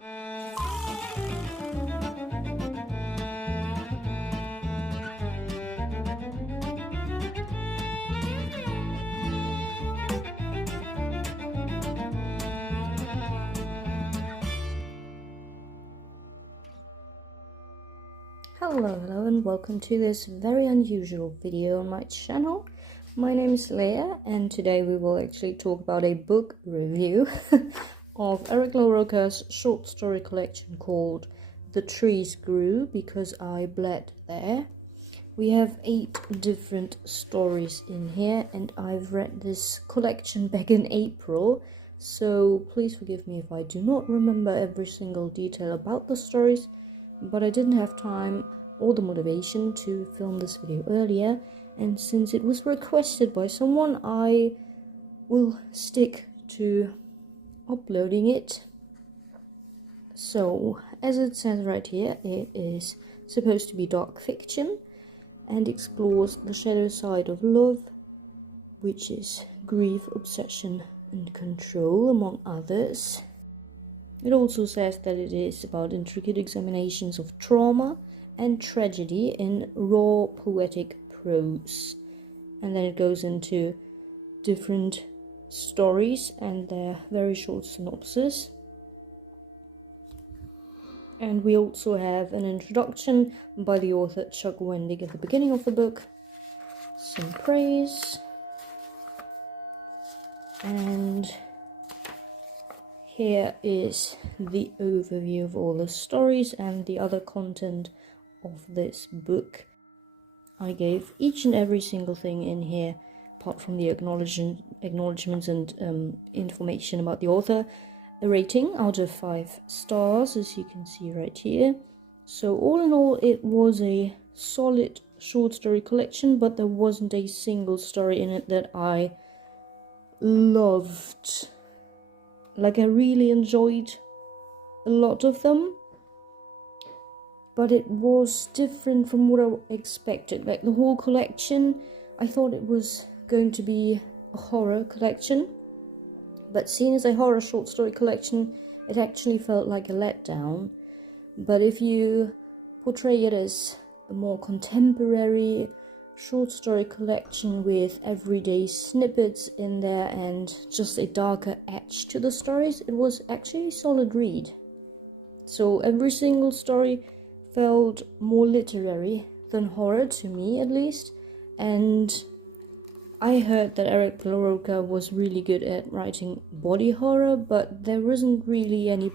Hello and welcome to this very unusual video on my channel. My name is Leah and today we will actually talk about a book review of Eric LaRocca's short story collection called The Trees Grew Because I Bled There. We have 8 different stories in here and I've read this collection back in April, so please forgive me if I do not remember every single detail about the stories. But I didn't have time or the motivation to film this video earlier, and since it was requested by someone, I will stick to uploading it. So, as it says right here, it is supposed to be dark fiction and explores the shadow side of love, which is grief, obsession, and control, among others. It also says that it is about intricate examinations of trauma and tragedy in raw poetic prose. And then it goes into different stories and their very short synopsis. And we also have an introduction by the author Chuck Wendig at the beginning of the book. Some praise. And here is the overview of all the stories and the other content of this book. I gave each and every single thing in here, apart from the acknowledgements and information about the author, a rating out of 5 stars, as you can see right here. So all in all, it was a solid short story collection, but there wasn't a single story in it that I loved. Like, I really enjoyed a lot of them, but it was different from what I expected. Like, the whole collection, I thought it was going to be a horror collection, but seen as a horror short story collection, it actually felt like a letdown. But if you portray it as a more contemporary short story collection with everyday snippets in there and just a darker edge to the stories, it was actually a solid read. So every single story felt more literary than horror, to me at least, and I heard that Eric LaRocca was really good at writing body horror, but there wasn't really any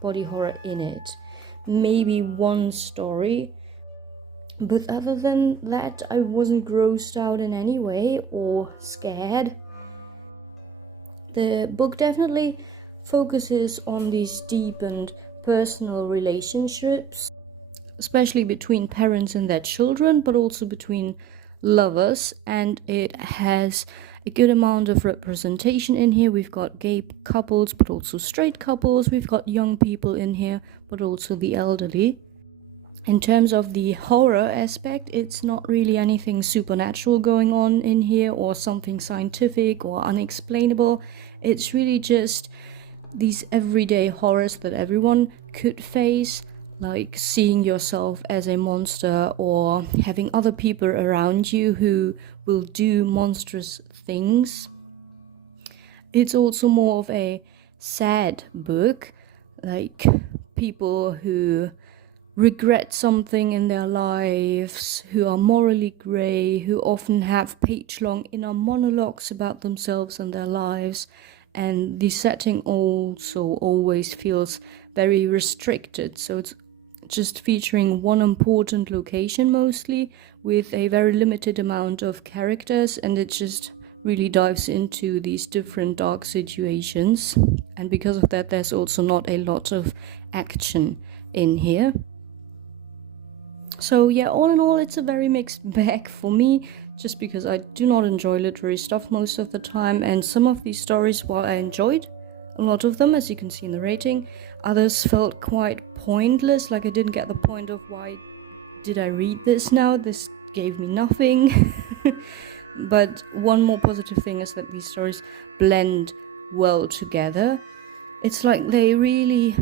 body horror in it. Maybe one story. But other than that, I wasn't grossed out in any way or scared. The book definitely focuses on these deep and personal relationships, especially between parents and their children, but also between lovers, and it has a good amount of representation in here. We've got gay couples, but also straight couples. We've got young people in here, but also the elderly. In terms of the horror aspect, it's not really anything supernatural going on in here or something scientific or unexplainable. It's really just these everyday horrors that everyone could face, like seeing yourself as a monster or having other people around you who will do monstrous things. It's also more of a sad book, like people who regret something in their lives, who are morally grey, who often have page-long inner monologues about themselves and their lives, and the setting also always feels very restricted, so it's just featuring one important location mostly, with a very limited amount of characters, and it just really dives into these different dark situations, and because of that there's also not a lot of action in here. So yeah, all in all, it's a very mixed bag for me, just because I do not enjoy literary stuff most of the time, and some of these stories, while I enjoyed a lot of them, as you can see in the rating, others felt quite pointless. Like, I didn't get the point of why did I read this now? This gave me nothing. But one more positive thing is that these stories blend well together. It's like they really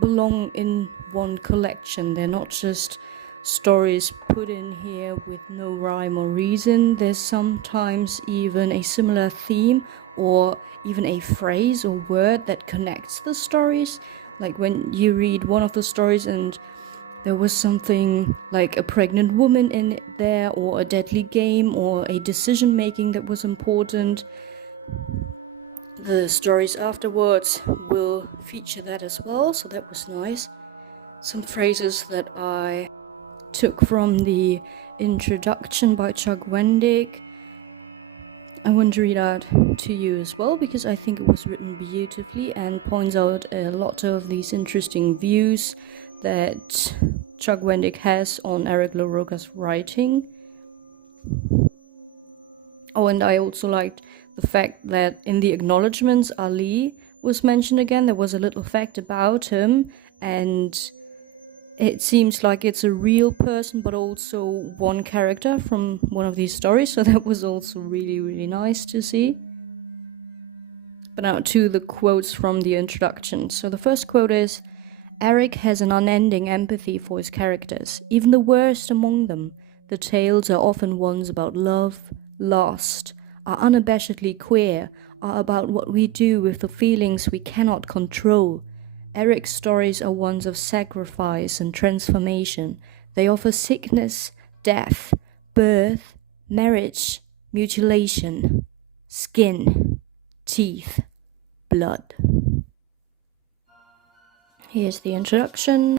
belong in one collection. They're not just stories put in here with no rhyme or reason. There's sometimes even a similar theme or even a phrase or word that connects the stories. Like when you read one of the stories and there was something like a pregnant woman in it there, or a deadly game, or a decision making that was important, the stories afterwards will feature that as well, so that was nice. Some phrases that I took from the introduction by Chuck Wendig, I want to read out to you as well, because I think it was written beautifully and points out a lot of these interesting views that Chuck Wendig has on Eric LaRocca's writing. Oh, and I also liked the fact that in the acknowledgements, Ali was mentioned again. There was a little fact about him, and it seems like it's a real person, but also one character from one of these stories. So that was also really, really nice to see. But now to the quotes from the introduction. So the first quote is, Eric has an unending empathy for his characters, even the worst among them. The tales are often ones about love, lost, are unabashedly queer, are about what we do with the feelings we cannot control. Eric's stories are ones of sacrifice and transformation. They offer sickness, death, birth, marriage, mutilation, skin, teeth, blood. Here's the introduction,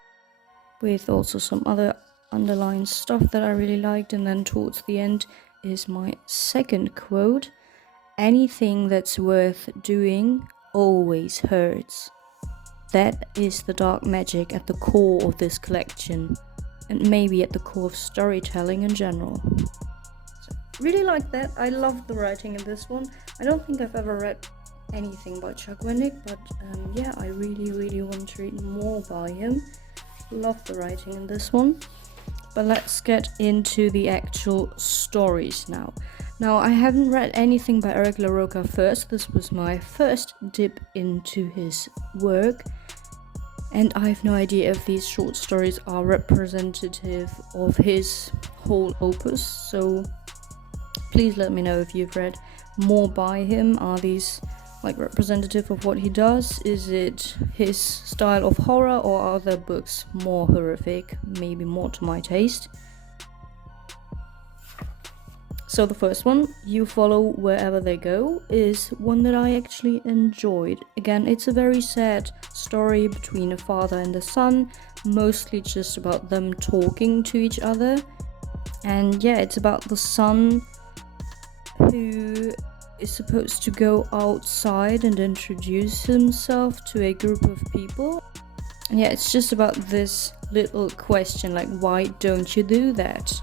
with also some other underlined stuff that I really liked, and then towards the end is my second quote. Anything that's worth doing always hurts. That is the dark magic at the core of this collection, and maybe at the core of storytelling in general. So, really like that. I love the writing in this one. I don't think I've ever read anything by Chuck Wendig, but yeah, I really want to read more by him. Love the writing in this one. But let's get into the actual stories now. Now, I haven't read anything by Eric LaRocca first. This was my first dip into his work, and I have no idea if these short stories are representative of his whole opus, so please let me know if you've read more by him. Are these like representative of what he does? Is it his style of horror, or are there books more horrific, maybe more to my taste? So the first one, You Follow Wherever They Go, is one that I actually enjoyed. Again, it's a very sad story between a father and a son, mostly just about them talking to each other. And yeah, it's about the son who is supposed to go outside and introduce himself to a group of people. And yeah, it's just about this little question, like, why don't you do that?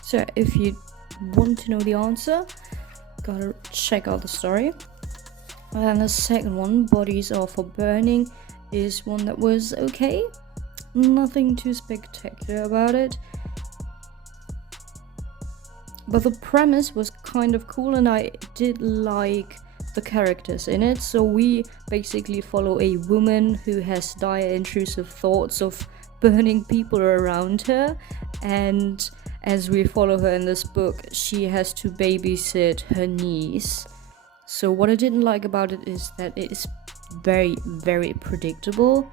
So if you want to know the answer, gotta check out the story. And the second one, Bodies Are for Burning, is one that was okay. Nothing too spectacular about it, but the premise was kind of cool, and I did like the characters in it. So we basically follow a woman who has dire intrusive thoughts of burning people around her, and as we follow her in this book, she has to babysit her niece. So what I didn't like about it is that it is very predictable,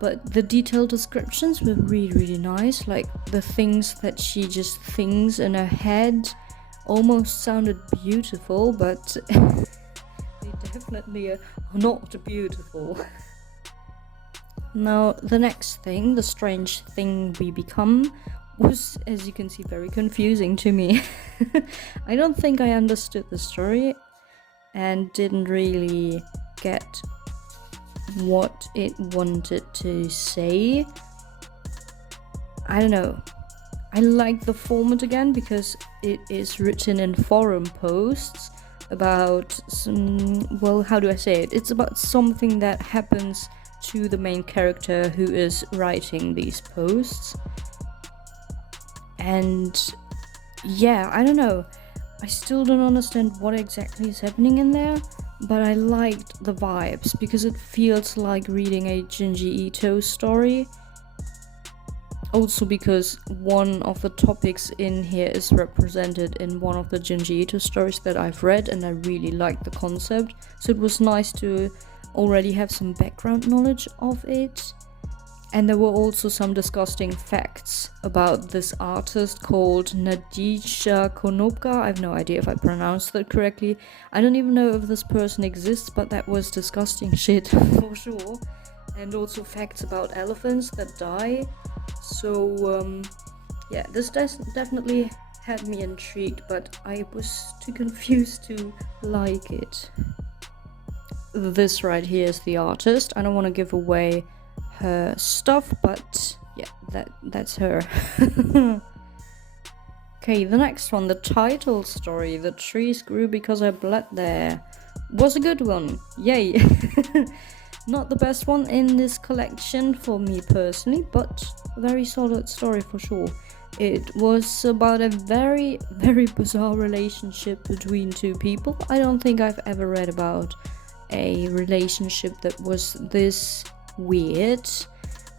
but the detailed descriptions were really nice. Like the things that she just thinks in her head almost sounded beautiful, but they definitely are not beautiful. Now, the next thing, The Strange Thing We Become, was, as you can see, very confusing to me. I don't think I understood the story and didn't really get what it wanted to say. I don't know. I like the format again because it is written in forum posts about some, well, how do I say it? It's about something that happens to the main character who is writing these posts. And yeah, I don't know. I still don't understand what exactly is happening in there, but I liked the vibes because it feels like reading a Junji Ito story. Also because one of the topics in here is represented in one of the Junji Ito stories that I've read, and I really liked the concept, so it was nice to already have some background knowledge of it. And there were also some disgusting facts about this artist called Nadisha Konopka. I have no idea if I pronounced that correctly. I don't even know if this person exists, but that was disgusting shit for sure. And also facts about elephants that die. So, yeah, this definitely had me intrigued, but I was too confused to like it. This right here is the artist. I don't want to give away her stuff, but yeah, that's her. Okay, the next one, the title story, The Trees Grew Because I Bled There, was a good one. Yay. Not the best one in this collection for me personally, but a very solid story for sure. It was about a very, very bizarre relationship between two people. I don't think I've ever read about a relationship that was this weird,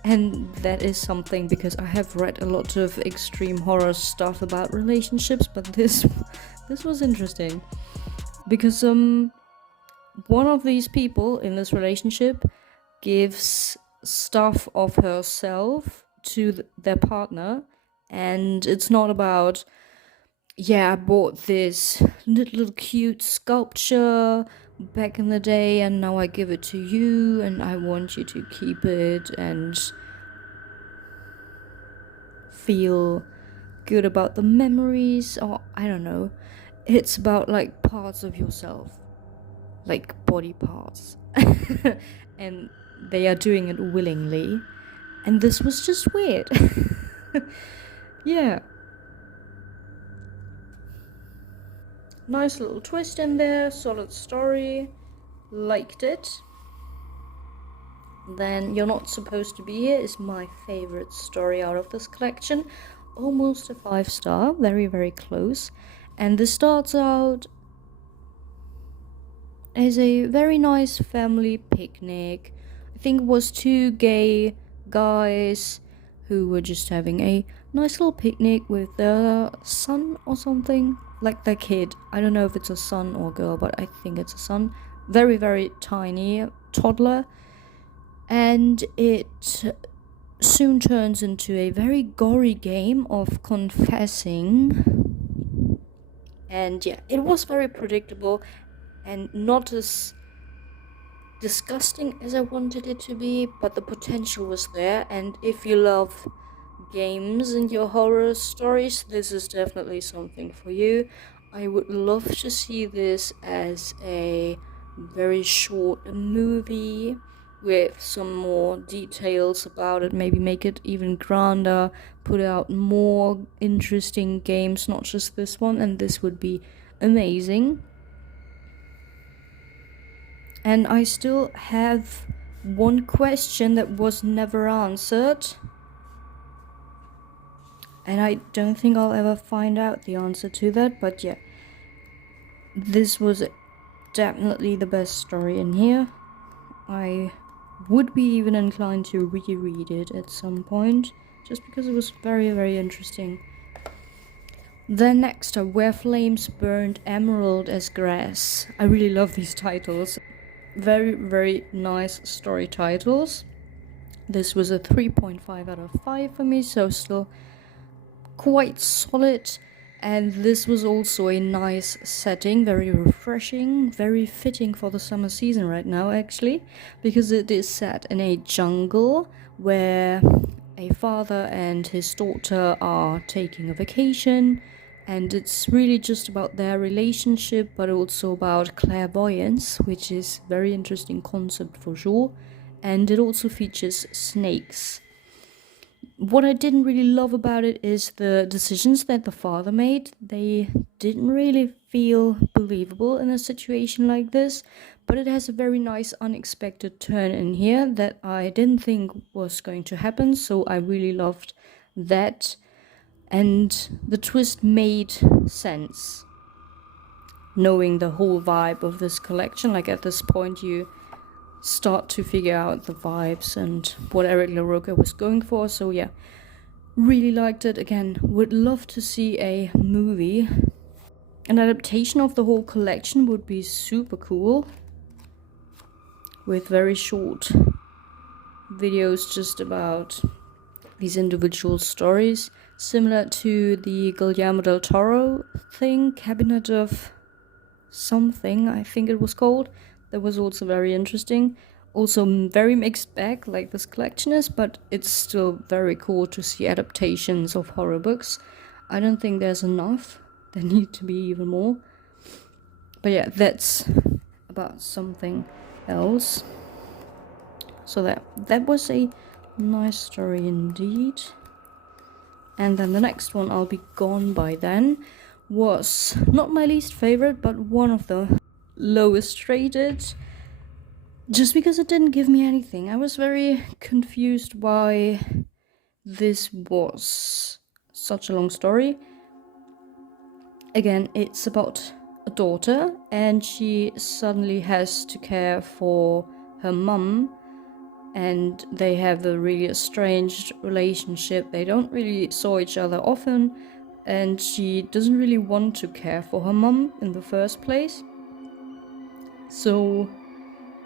and that is something because I have read a lot of extreme horror stuff about relationships, but this was interesting because one of these people in this relationship gives stuff of herself to their partner, and it's not about, yeah, I bought this little cute sculpture back in the day and now I give it to you and I want you to keep it and feel good about the memories, or I don't know. It's about like parts of yourself, like body parts. And they are doing it willingly, and this was just weird. Yeah, nice little twist in there, solid story, liked it. Then You're Not Supposed to Be Here is my favorite story out of this collection, almost a 5-star, very, very close. And this starts out as a very nice family picnic. I think it was 2 gay guys who were just having a nice little picnic with their son or something, like their kid. I don't know if it's a son or girl, but I think it's a son. Very, very tiny toddler. And it soon turns into a very gory game of confessing. And yeah, it was very predictable and not as disgusting as I wanted it to be, but the potential was there. And if you love games and your horror stories, this is definitely something for you. I would love to see this as a very short movie with some more details about it, maybe make it even grander, put out more interesting games, not just this one, and this would be amazing. And I still have one question that was never answered, and I don't think I'll ever find out the answer to that, but yeah, this was definitely the best story in here. I would be even inclined to reread it at some point, just because it was very, very interesting. Then next up, Where Flames Burned Emerald as Grass. I really love these titles. Very, very nice story titles. This was a 3.5 out of 5 for me, so still quite solid. And this was also a nice setting, very refreshing, very fitting for the summer season right now, actually, because it is set in a jungle where a father and his daughter are taking a vacation, and it's really just about their relationship, but also about clairvoyance, which is a very interesting concept for sure, and it also features snakes. What I didn't really love about it is the decisions that the father made. They didn't really feel believable in a situation like this, but it has a very nice unexpected turn in here that I didn't think was going to happen, so I really loved that, and the twist made sense. knowing the whole vibe of this collection. Like at this point you start to figure out the vibes and what Eric LaRocca was going for. So yeah, really liked it. Again, would love to see a movie. An adaptation of the whole collection would be super cool, with very short videos just about these individual stories, similar to the Guillermo del Toro thing, Cabinet of something, I think it was called. That was also very interesting. Also very mixed bag, like this collection is, but it's still very cool to see adaptations of horror books. I don't think there's enough. There need to be even more. But yeah, that's about something else. So that was a nice story indeed. And then the next one, I'll Be Gone by Then, was not my least favorite, but one of the lowest rated, just because it didn't give me anything. I was very confused why this was such a long story. Again, it's about a daughter, and she suddenly has to care for her mum, and they have a really estranged relationship. They don't really saw each other often, and she doesn't really want to care for her mum in the first place. So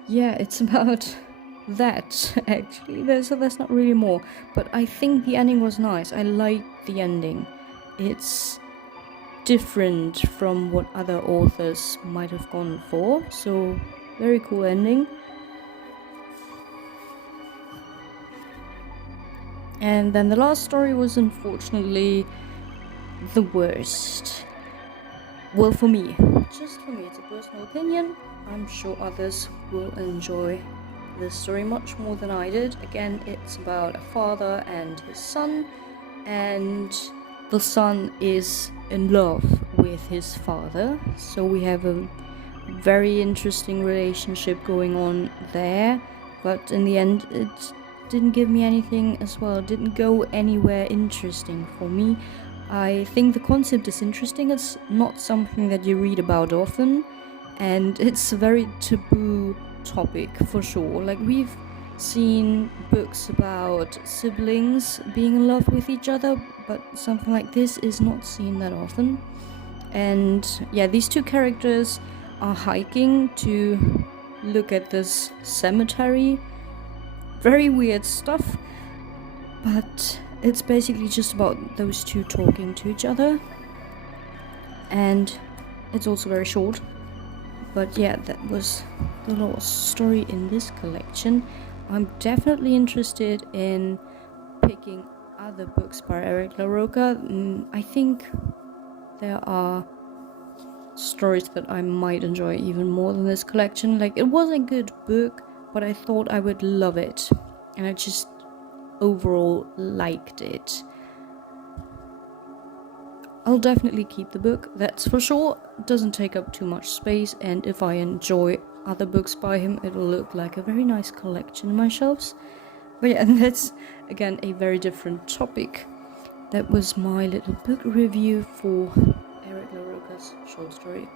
yeah, it's about that actually. There's not really more, but I think the ending was nice. I liked the ending. It's different from what other authors might have gone for, so very cool ending. And then the last story was unfortunately the worst. Well, for me, just for me, it's a personal opinion. I'm sure others will enjoy this story much more than I did. Again, it's about a father and his son, and the son is in love with his father. So we have a very interesting relationship going on there, but in the end it didn't give me anything as well. It didn't go anywhere interesting for me. I think the concept is interesting. It's not something that you read about often, and it's a very taboo topic for sure. Like, we've seen books about siblings being in love with each other, but something like this is not seen that often. And yeah, these two characters are hiking to look at this cemetery. Very weird stuff, but it's basically just about those two talking to each other, and it's also very short. But yeah, that was the last story in this collection. I'm definitely interested in picking other books by Eric LaRocca. I think there are stories that I might enjoy even more than this collection. Like, it was a good book, but I thought I would love it, and I just overall liked it. I'll definitely keep the book, that's for sure. It doesn't take up too much space, and if I enjoy other books by him, it'll look like a very nice collection in my shelves. But yeah, that's again a very different topic. That was my little book review for Eric LaRocca's short story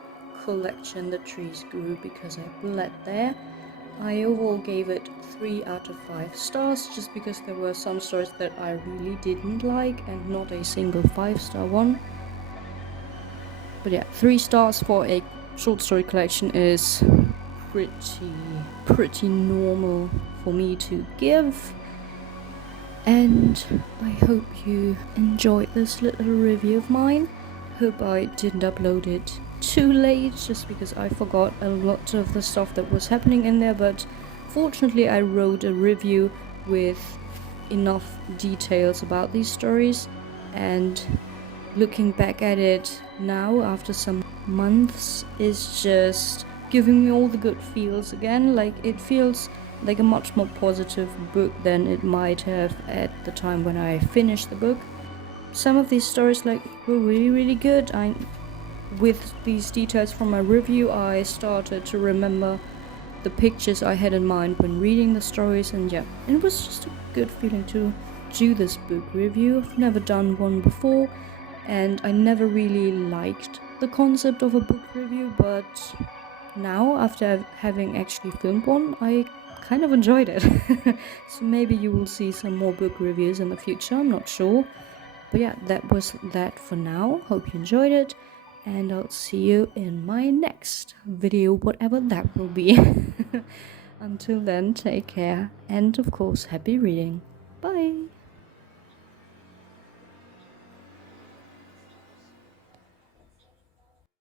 collection, The Trees Grew Because I Bled There. I overall gave it 3 out of 5 stars, just because there were some stories that I really didn't like, and not a single 5-star one. But yeah, 3 stars for a short story collection is pretty normal for me to give. And I hope you enjoyed this little review of mine. Hope I didn't upload it too late, just because I forgot a lot of the stuff that was happening in there, but fortunately I wrote a review with enough details about these stories, and looking back at it now after some months is just giving me all the good feels again. Like, it feels like a much more positive book than it might have at the time when I finished the book. Some of these stories were really good. With these details from my review, I started to remember the pictures I had in mind when reading the stories, and yeah, it was just a good feeling to do this book review. I've never done one before, and I never really liked the concept of a book review, but now, after having actually filmed one, I kind of enjoyed it. So maybe you will see some more book reviews in the future, I'm not sure. But yeah, that was that for now. Hope you enjoyed it, and I'll see you in my next video, whatever that will be. Until then, take care, and of course, happy reading. Bye!